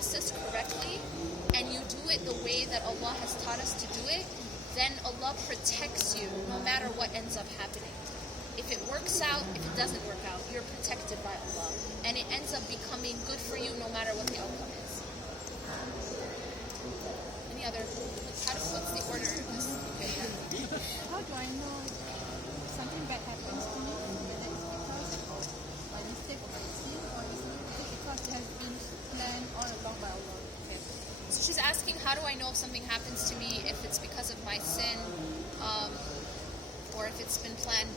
process correctly and you do it the way that Allah has taught us to do it, then Allah protects you no matter what ends up happening. If it works out, if it doesn't work out, you're protected by Allah. And it ends up becoming good for you no matter what the outcome is. Any other? What's the order of this? Okay, yeah. How do I know something bad happens to me? Whether it's because of my mistake or my sin, or is it because it has been planned all along by Allah? Okay. So she's asking, how do I know if something happens to me, if it's because of my sin, or if it's been planned?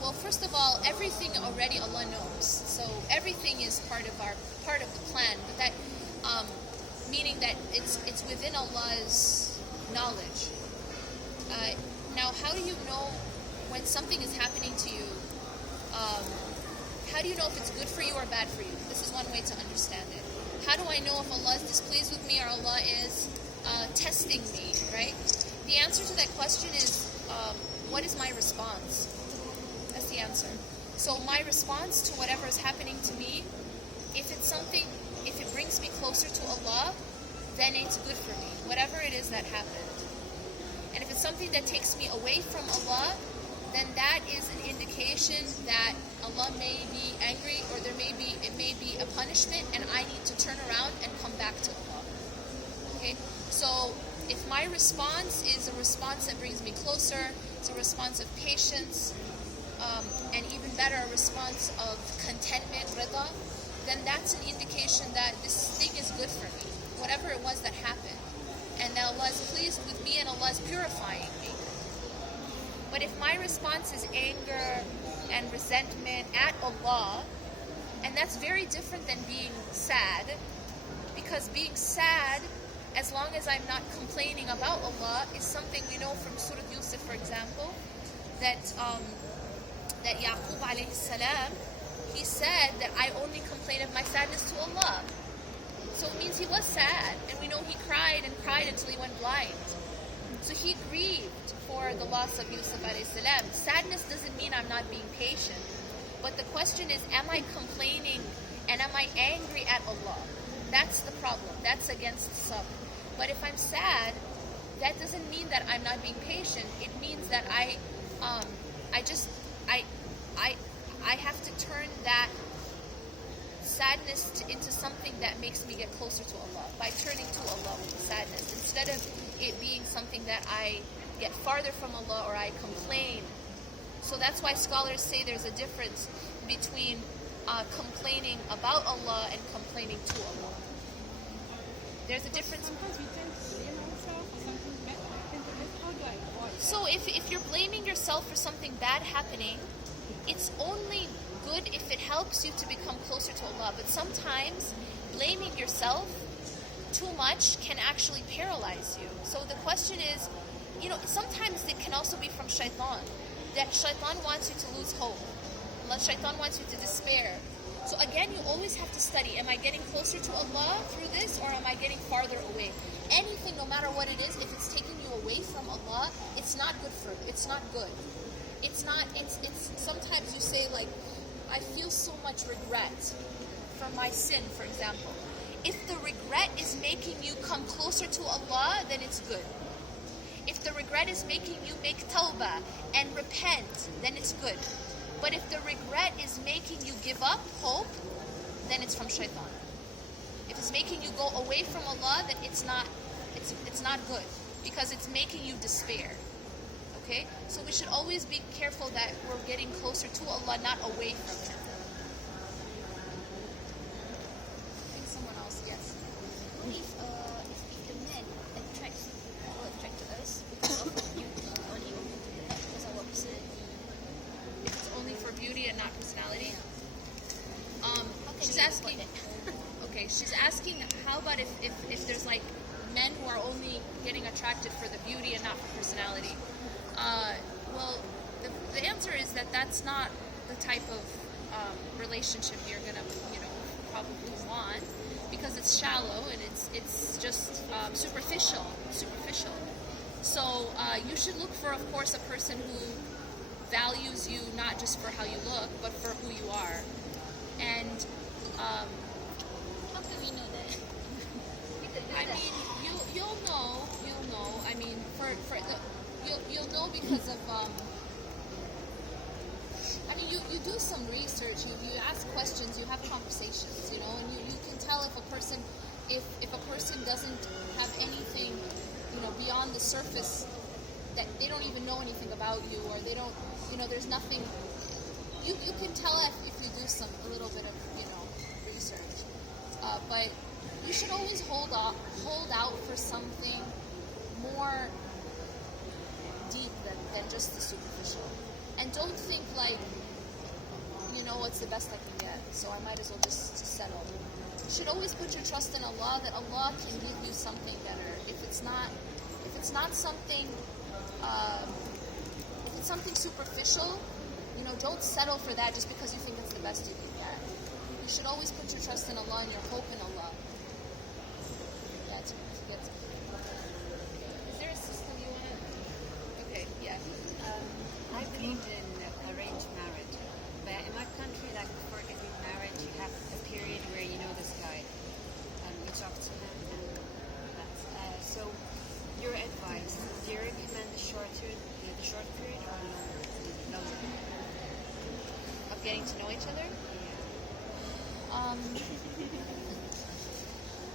Well, first of all, everything already Allah knows. So everything is part of the plan. But that meaning that it's within Allah's knowledge. Now, how do you know when something is happening to you? How do you know if it's good for you or bad for you? This is one way to understand it. How do I know if Allah is displeased with me or Allah is testing me, right? The answer to that question is, what is my response? That's the answer. So my response to whatever is happening to me, if it brings me closer to Allah, then it's good for me, whatever it is that happened. And if it's something that takes me away from Allah, then that is an indication that Allah may be angry, or it may be a punishment, and I need to turn around and come back to Allah. Okay? So if my response is a response that brings me closer, it's a response of patience, and even better, a response of contentment, rida, then that's an indication that this thing is good for me, whatever it was that happened. And that Allah is pleased with me and Allah is purifying me. But if my response is anger and resentment at Allah, and that's very different than being sad, because being sad, as long as I'm not complaining about Allah, is something we know from Surah Yusuf, for example, that Yaqub alayhi salam, he said that I only complain of my sadness to Allah. So it means he was sad, and we know he cried and cried until he went blind. So he grieved for the loss of Yusuf alayhi salam. Sadness doesn't mean I'm not being patient. But the question is, am I complaining and am I angry at Allah? That's the problem. That's against sabr. But if I'm sad, that doesn't mean that I'm not being patient. It means that I have to turn that sadness into something that makes me get closer to Allah by turning to Allah with the sadness, instead of it being something that I get farther from Allah or I complain. So that's why scholars say there's a difference between complaining about Allah and complaining to Allah. There's a difference. Sometimes we tend to blame ourselves for something bad happened to us. How do I avoid that? So if you're blaming yourself for something bad happening, it's only good if it helps you to become closer to Allah. But sometimes blaming yourself too much can actually paralyze you. So the question is, sometimes it can also be from shaitan. That shaitan wants you to lose hope. Shaitan wants you to despair. So again, you always have to study. Am I getting closer to Allah through this, or am I getting farther away? Anything, no matter what it is, if it's taking you away from Allah, it's not good for you. It's not good. It's sometimes you say, like, I feel so much regret for my sin, for example. If the regret is making you come closer to Allah, then it's good. If the regret is making you make tawbah and repent, then it's good. But if the regret is making you give up hope, then it's from shaitan. If it's making you go away from Allah, then it's not good, because it's making you despair. Okay? So we should always be careful that we're getting closer to Allah, not away from Him. I think someone else, yes. If the man attracts us because of beauty, only not because of our personality. If it's only for beauty and not personality. How can She's you asking. report that? Okay, she's asking, how about if there's like men who are only getting attracted for the beauty and not for personality? Well, the answer is that that's not the type of relationship you're gonna, probably want, because it's shallow and it's just superficial. So you should look for, of course, a person who values you not just for how you look, but for who you are. And How can we know that? I mean, you'll know. I mean, for the, you'll know because of I mean, you do some research, you ask questions, you have conversations, you know, and you can tell if a person doesn't have anything, you know, beyond the surface, that they don't even know anything about you, or they don't, you know, there's nothing. You can tell if you do a little bit of, you know, research, but you should always hold out for something more deep than just the superficial. And don't think like, you know, what's the best I can get, so I might as well just settle. You should always put your trust in Allah, that Allah can give you something better. If it's not something, if it's something superficial, you know, don't settle for that just because you think it's the best you can get. You should always put your trust in Allah and your hope in Allah. Yeah, to get to. Is there a system you want to? Okay, yeah. I believe in arranged marriage, but in my country, like before getting married, you have a period where you know this guy, you talk to him, and that's so. Your advice: do you recommend the short period or longer? Of getting to know each other?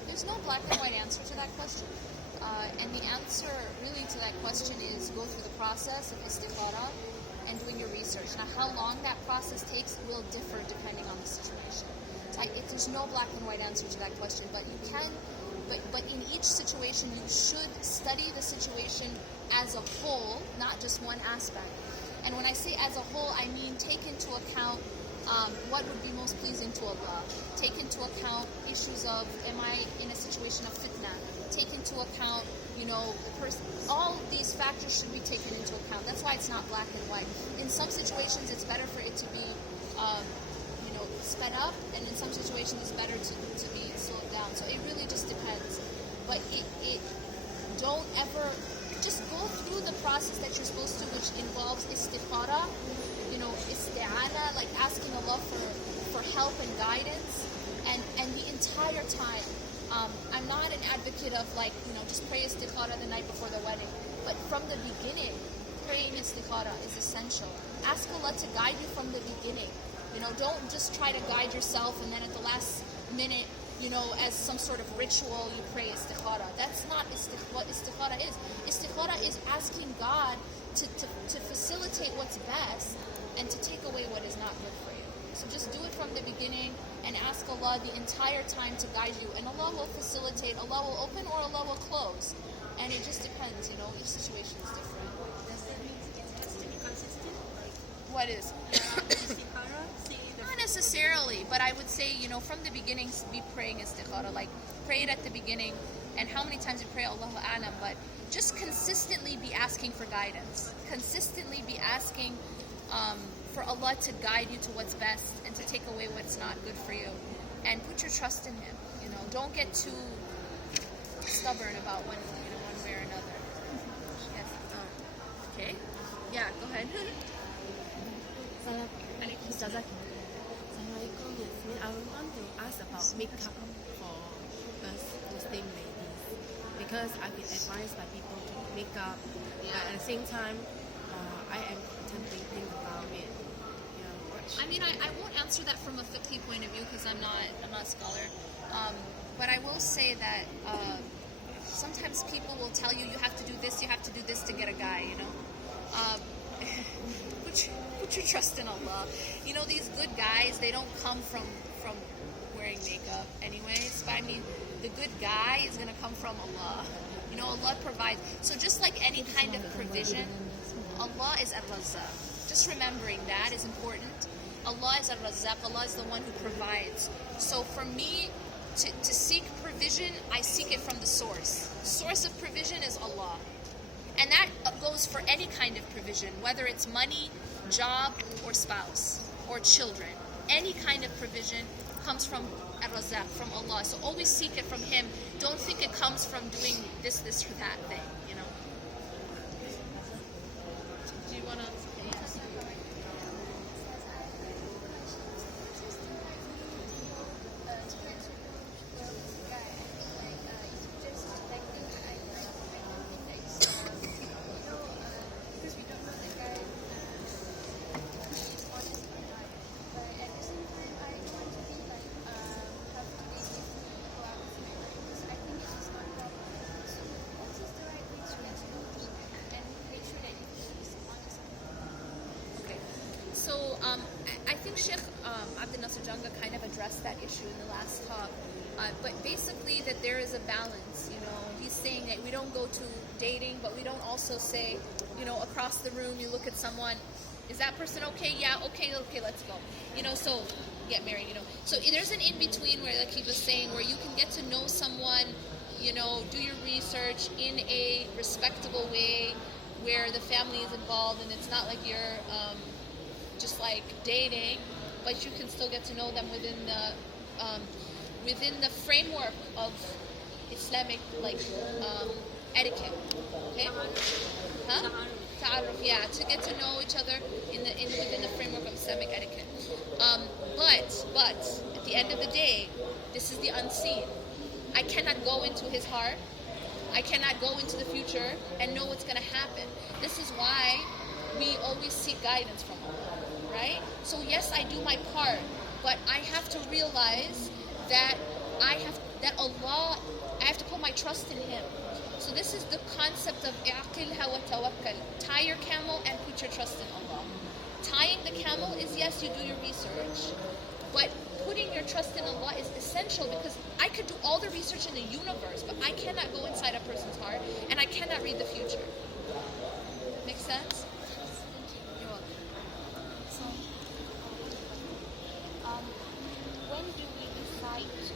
There's no black and white answer to that question. And the answer really to that question is go through the process of istikhara and doing your research. Now, how long that process takes will differ depending on the situation. There's no black and white answer to that question, but you can. But in each situation, you should study the situation as a whole, not just one aspect. And when I say as a whole, I mean take into account what would be most pleasing to Allah. Take into account issues of, am I in a situation of fitna? Take into account, you know, the person. All these factors should be taken into account. That's why it's not black and white. In some situations, it's better for it to be, you know, sped up, and in some situations, it's better to be slowed down. So it really just depends. But it don't ever just go through the process that you're supposed to, which involves istikhara, you know, isti'ana, like asking Allah for help and guidance, and the entire time. I'm not an advocate of like, you know, just pray istikhara the night before the wedding, but from the beginning, praying istikhara is essential. Ask Allah to guide you from the beginning. You know, don't just try to guide yourself and then at the last minute, you know, as some sort of ritual, you pray istikhara. That's not what istikhara is. Istikhara is asking God to facilitate what's best and to take away what is not good for you. So just do it from the beginning and ask Allah the entire time to guide you. And Allah will facilitate, Allah will open or Allah will close. And it just depends, you know, each situation is different. Does that mean it has to be consistent? Like, What is? istikhara, say the Not necessarily, but I would say, you know, from the beginning, be praying istikhara. Like, pray it at the beginning, and how many times you pray, Allahu A'lam, but just consistently be asking for guidance. Consistently be asking for Allah to guide you to what's best and to take away what's not good for you. And put your trust in Him. You know, don't get too stubborn about one way or another. Yes. Okay. Yeah, go ahead. Ustadzh, Assalamualaikum, Yasmin. I want to ask about makeup for us Muslim ladies, because I've been advised by people to make up, but at the same time, I am contemplating about it. I mean, I won't answer that from a fiqh point of view because I'm not a scholar. But I will say that sometimes people will tell you have to do this to get a guy, you know. Put your trust in Allah. You know, these good guys, they don't come from wearing makeup anyways. But I mean, the good guy is going to come from Allah. You know, Allah provides. So just like any kind of provision, Allah is Ar-Razzaq. Just remembering that is important. Allah is Ar-Razzaq. Allah is the one who provides. So for me to seek provision, I seek it from the source. The source of provision is Allah. And that goes for any kind of provision, whether it's money, job, or spouse, or children. Any kind of provision comes from Ar-Razzaq, from Allah. So always seek it from Him. Don't think it comes from doing this, or that thing, you know. Do you want to... To get to know the guy, like if you just addressed that issue in the last talk. But basically that there is a balance, you know. He's saying that we don't go to dating, but we don't also say, you know, across the room you look at someone, is that person okay? Yeah, okay, let's go. You know, so get married, you know. So there's an in-between where, like he was saying, where you can get to know someone, you know, do your research in a respectable way where the family is involved and it's not like you're just like dating, but you can still get to know them within the framework of Islamic like etiquette. Okay? Huh? Ta'aruf, yeah, to get to know each other within the framework of Islamic etiquette. But at the end of the day, this is the unseen. I cannot go into his heart. I cannot go into the future and know what's going to happen. This is why we always seek guidance from Allah, right? So yes, I do my part, but I have to realize that Allah, I have to put my trust in Him. So this is the concept of i'aqilha wa tawakkal. Tie your camel and put your trust in Allah. Tying the camel is, yes, you do your research, but putting your trust in Allah is essential, because I could do all the research in the universe, but I cannot go inside a person's heart, and I cannot read the future. Make sense? You're welcome. So, when do we decide to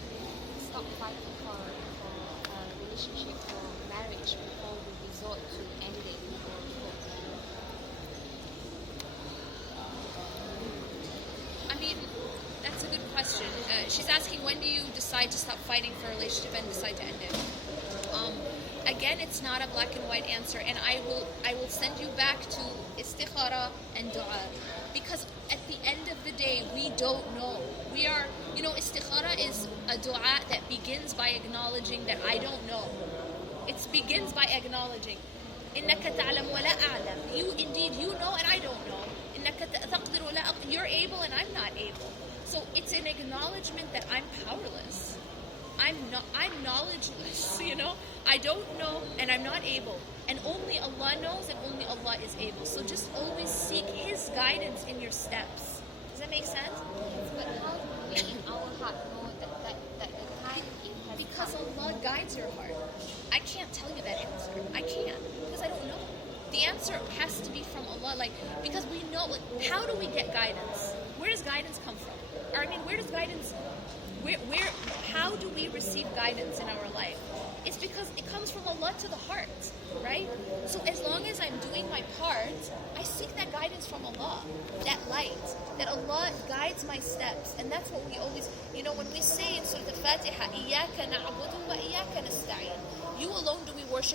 stop fighting for a relationship, for marriage, before we resort to ending or divorce? I mean, that's a good question. She's asking, when do you decide to stop fighting for a relationship and decide to end it? Again, it's not a black and white answer, and I will send you back to istikhara and dua, because at the end of the day, we don't know. We are, you know, istikhara is a dua that begins by acknowledging that I don't know. It begins by acknowledging, إِنَّكَ تَعْلَمُ وَلَا أَعْلَمُ. You indeed, you know and I don't know. إِنَّكَ تَقْدِرُ وَلَا أَقْدِرُ. You're able and I'm not able. So it's an acknowledgement that I'm powerless. I'm knowledgeless, you know. I don't know and I'm not able. And only Allah knows and only Allah is able. So just always seek His guidance in your steps. Does that make sense? But how do we in our heart know that the time has Because come? Allah guides your heart. I can't tell you that answer. I can't, because I don't know. The answer has to be from Allah, like, because we know, like, how do we get guidance? Where does guidance come from? Or I mean, where does guidance, how do we receive guidance in our life? It's because it comes from Allah to the heart, right? So as long as I'm doing my part, I seek that guidance from Allah, that light, that Allah guides my steps. And that's what we always, you know, when we say in Surah Al-Fatiha, إِيَّاكَ نَعْبُدُ وَإِيَّاكَ نَسْتَعِينُ. You alone do we worship